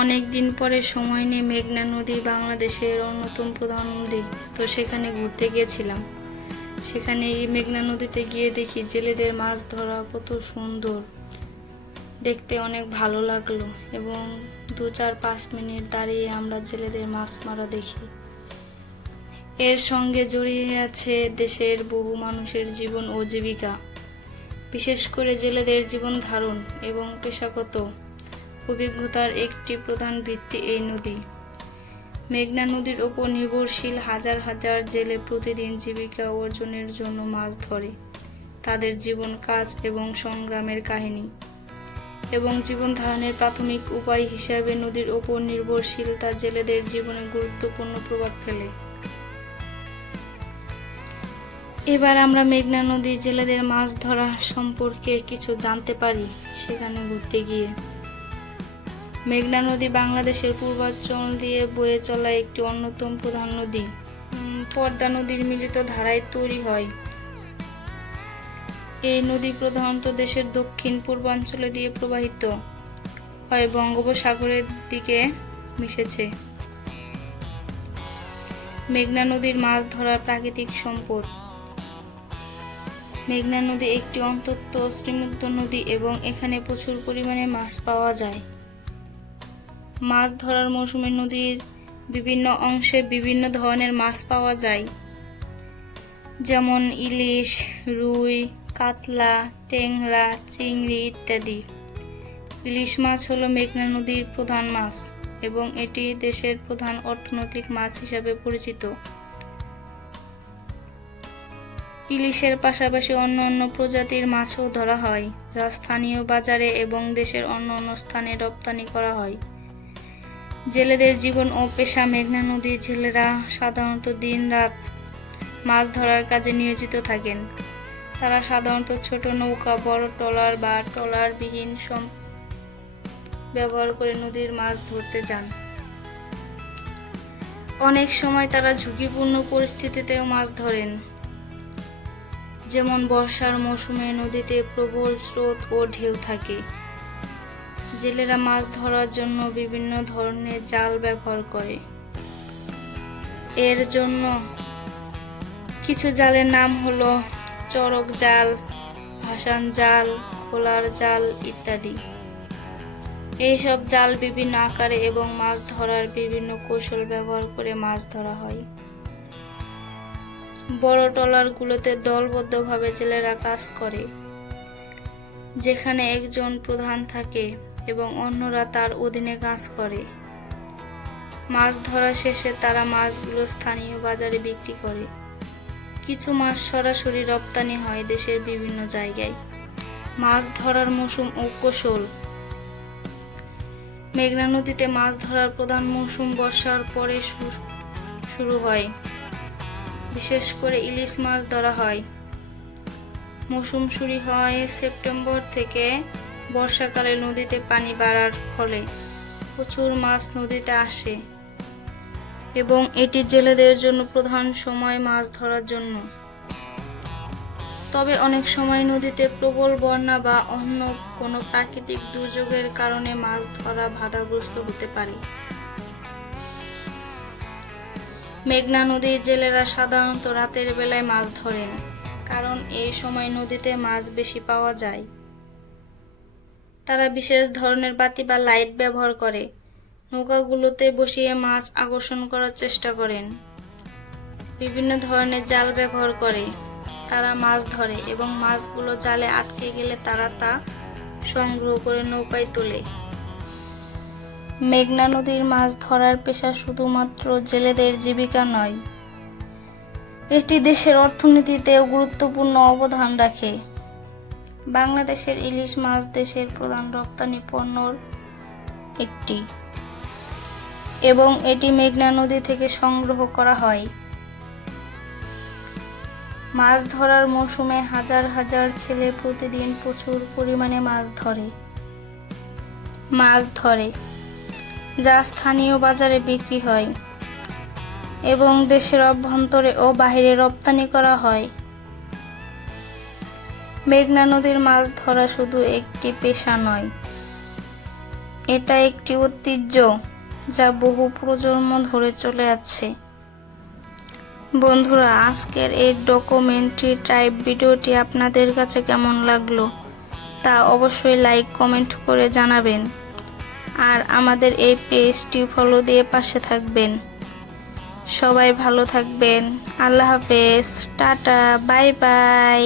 অনেক দিন পরে সময় নিয়ে মেঘনা নদী বাংলাদেশের অন্যতম প্রধান নদী। তো সেখানে ঘুরতে গিয়েছিলাম। সেখানে এই মেঘনা নদীতে গিয়ে দেখি জেলেদের মাছ ধরা কত সুন্দর, দেখতে অনেক ভালো লাগলো। এবং 2-4-5 মিনিট দাঁড়িয়ে আমরা জেলেদের মাছ মারা দেখি। এর সঙ্গে জড়িয়ে আছে দেশের বহু মানুষের জীবন ও জীবিকা, বিশেষ করে জেলেদের জীবন ধারণ এবং পেশাগত অভিজ্ঞতার একটি প্রধান ভিত্তি এই নদী। মেঘনা নদীর ওপর নির্ভরশীল হাজার হাজার জেলে প্রতিদিন জীবিকা অর্জনের জন্য মাছ ধরে। তাদের জীবন, কাজ এবং সংগ্রামের কাহিনী এবং জীবন ধারণের প্রাথমিক উপায় হিসাবে নদীর ওপর নির্ভরশীলতা জেলেদের জীবনে গুরুত্বপূর্ণ প্রভাব ফেলে। এবার আমরা মেঘনা নদী জেলেদের মাছ ধরা সম্পর্কে কিছু জানতে পারি সেখানে ঘুরতে গিয়ে। মেঘনা নদী বাংলাদেশের পূর্বাঞ্চল দিয়ে বয়ে চলা একটি অন্যতম প্রধান নদী। পদ্মা নদীর মিলিত ধারায় তৈরি হয়। এই নদী প্রধানত দেশের দক্ষিণ পূর্বাঞ্চলে দিয়ে প্রবাহিত হয়, বঙ্গোপসাগরের দিকে মিশেছে। মেঘনা নদীর মাছ ধরার প্রাকৃতিক সম্পদ। মেঘনা নদী একটি অত্যন্ত শ্রীমুক্ত নদী এবং এখানে প্রচুর পরিমাণে মাছ পাওয়া যায়। মাছ ধরার মৌসুমে নদীর বিভিন্ন অংশে বিভিন্ন ধরনের মাছ পাওয়া যায়, যেমন ইলিশ, রুই, কাতলা, ট্যাংরা, চিংড়ি ইত্যাদি। ইলিশ মাছ হলো মেঘনা নদীর প্রধান মাছ এবং এটি দেশের প্রধান অর্থনৈতিক মাছ হিসাবে পরিচিত। ইলিশের পাশাপাশি অন্য অন্য প্রজাতির মাছও ধরা হয়, যা স্থানীয় বাজারে এবং দেশের অন্য অন্য স্থানে রপ্তানি করা হয়। জেলেদের জীবন ও পেশা। মেঘনা নদীর জেলেরা সাধারণত দিন-রাত মাছ ধরার কাজে নিয়োজিত থাকেন। তারা সাধারণত ছোট নৌকা, বড় ট্রলার বা ট্রলারবিহীন ব্যবহার করে নদীর মাছ ধরতে যান। অনেক সময় তারা ঝুঁকিপূর্ণ পরিস্থিতিতেও মাছ ধরেন, যেমন বর্ষার মৌসুমে নদীতে প্রবল স্রোত ও ঢেউ থাকে। জেলেরা মাছ ধরার জন্য বিভিন্ন ধরনের জাল ব্যবহার করে। এর জন্য কিছু জালের নাম হলো চরক জাল, ভাসান জাল, খোলার জাল ইত্যাদি। এইসব জাল বিভিন্ন আকারে এবং মাছ ধরার বিভিন্ন কৌশল ব্যবহার করে মাছ ধরা হয়। বড় ট্রলারগুলোতে দলবদ্ধভাবে জেলেরা কাজ করে, যেখানে একজন প্রধান থাকে এবং অন্যরা তার অধীনে কাজ করে। মাছ ধরা শেষে তারা মাছগুলো স্থানীয় বাজারে বিক্রি করে। কিছু মাছ সরাসরি রপ্তানি হয় দেশের বিভিন্ন জায়গায়। মাছ ধরার মৌসুম ও কৌশল। মেঘনা নদীতে মাছ ধরার প্রধান মৌসুম বর্ষার পরে শুরু হয়। বিশেষ করে ইলিশ মাছ ধরা হয়। মৌসুম শুরু হয় সেপ্টেম্বর থেকে। বর্ষাকালে নদীতে পানি বাড়ার ফলে প্রচুর মাছ নদীতে আসে এবং এটি জেলেদের জন্য প্রধান সময় মাছ ধরার জন্য। তবে অনেক সময় নদীতে প্রবল বন্যা বা অন্য কোনো প্রাকৃতিক দুর্যোগের কারণে মাছ ধরা বাধাগ্রস্ত হতে পারে। মেঘনা নদীর জেলেরা সাধারণত রাতের বেলায় মাছ ধরেন, কারণ এই সময় নদীতে মাছ বেশি পাওয়া যায়। তারা বিশেষ ধরনের বাতি বা লাইট ব্যবহার করে নৌকাগুলোতে বসিয়ে মাছ আকর্ষণ করার চেষ্টা করেন। বিভিন্ন ধরনের জাল ব্যবহার করে তারা মাছ ধরে এবং মাছগুলো জালে আটকে গেলে তারা তা সংগ্রহ করে নৌকায় তোলে। মেঘনা নদীর মাছ ধরার পেশা শুধুমাত্র জেলেদের জীবিকা নয়, এটি দেশের অর্থনীতিতেও গুরুত্বপূর্ণ অবদান রাখে। বাংলাদেশের ইলিশ মাছ দেশের প্রধান রপ্তানি পণ্যর একটি এবং এটি মেঘনা নদী থেকে সংগ্রহ করা হয়। মাছ ধরার মৌসুমে হাজার হাজার ছেলে প্রতিদিন প্রচুর পরিমাণে মাছ ধরে, যা স্থানীয় বাজারে বিক্রি হয় এবং দেশের অভ্যন্তরে ও বাইরে রপ্তানি করা হয়। মেঘনা নদীর মাছ ধরা শুধু একটি পেশা নয়, এটা একটি ঐতিহ্য যা বহু প্রজন্ম ধরে চলে আসছে। বন্ধুরা, আজকের এই ডকুমেন্টারি টাইপ ভিডিওটি আপনাদের কাছে কেমন লাগলো তা অবশ্যই লাইক কমেন্ট করে জানাবেন, আর আমাদের এই পেজটি ফলো দিয়ে পাশে থাকবেন। সবাই ভালো থাকবেন। আল্লাহ হাফেজ, টাটা, বাই বাই।